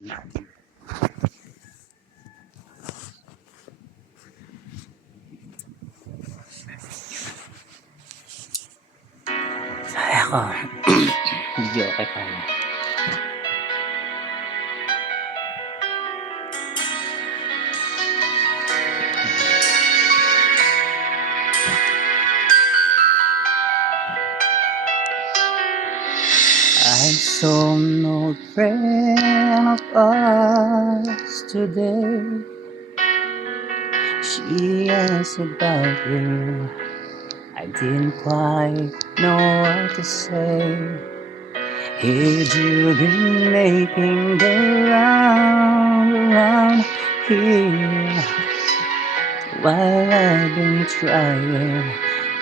Ay, ako, medyo okey pa na. I saw an old friend of ours today. She asked about you. I didn't quite know what to say. Heard you've been making the round around here, while I've been trying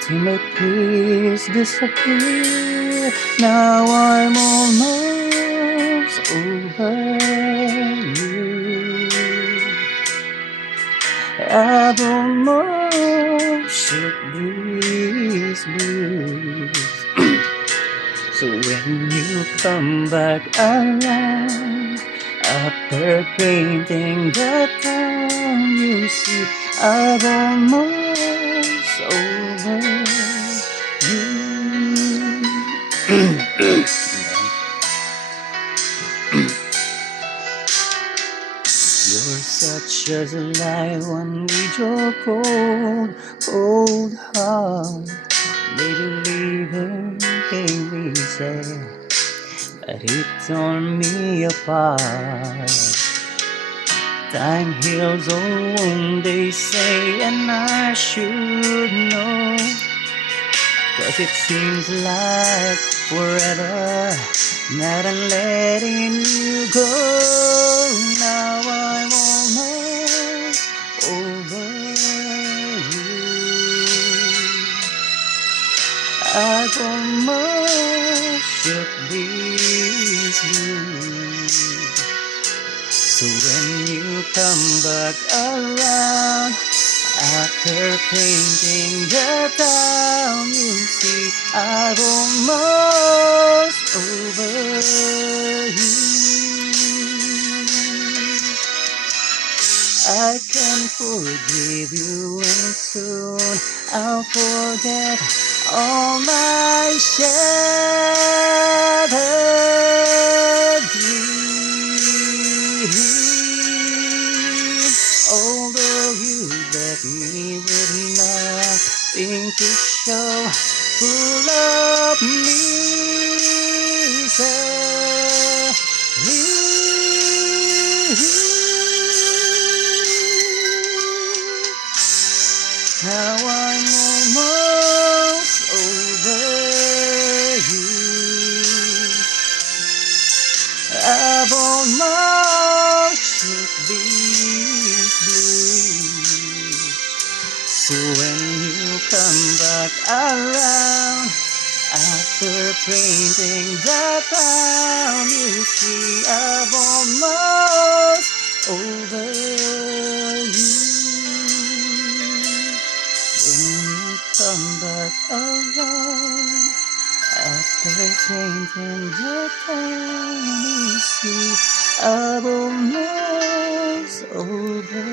to make peace disappear. Now I'm almost over you. I've almost shook these blues. So when you come back around, after painting the town, you see I've almost over you. You're such a lie one with your cold heart. Maybe leaving came easy, but it tore me apart. Time heals all wounds, they say, and I should know, 'cause it seems like forever now I'm letting you go. Now I'm almost over you. I've almost shook these blues. So when you come back around, after painting the town, you see I've almost over you. I can forgive you, and soon I'll forget all my shattered dreams. Although you left me with nothing to show, full of misery. Now I'm almost over you. I've almost shook these blues. So when you come back around, after painting the town, you see I've almost over you. When you come back around, after painting the town, you see I've almost over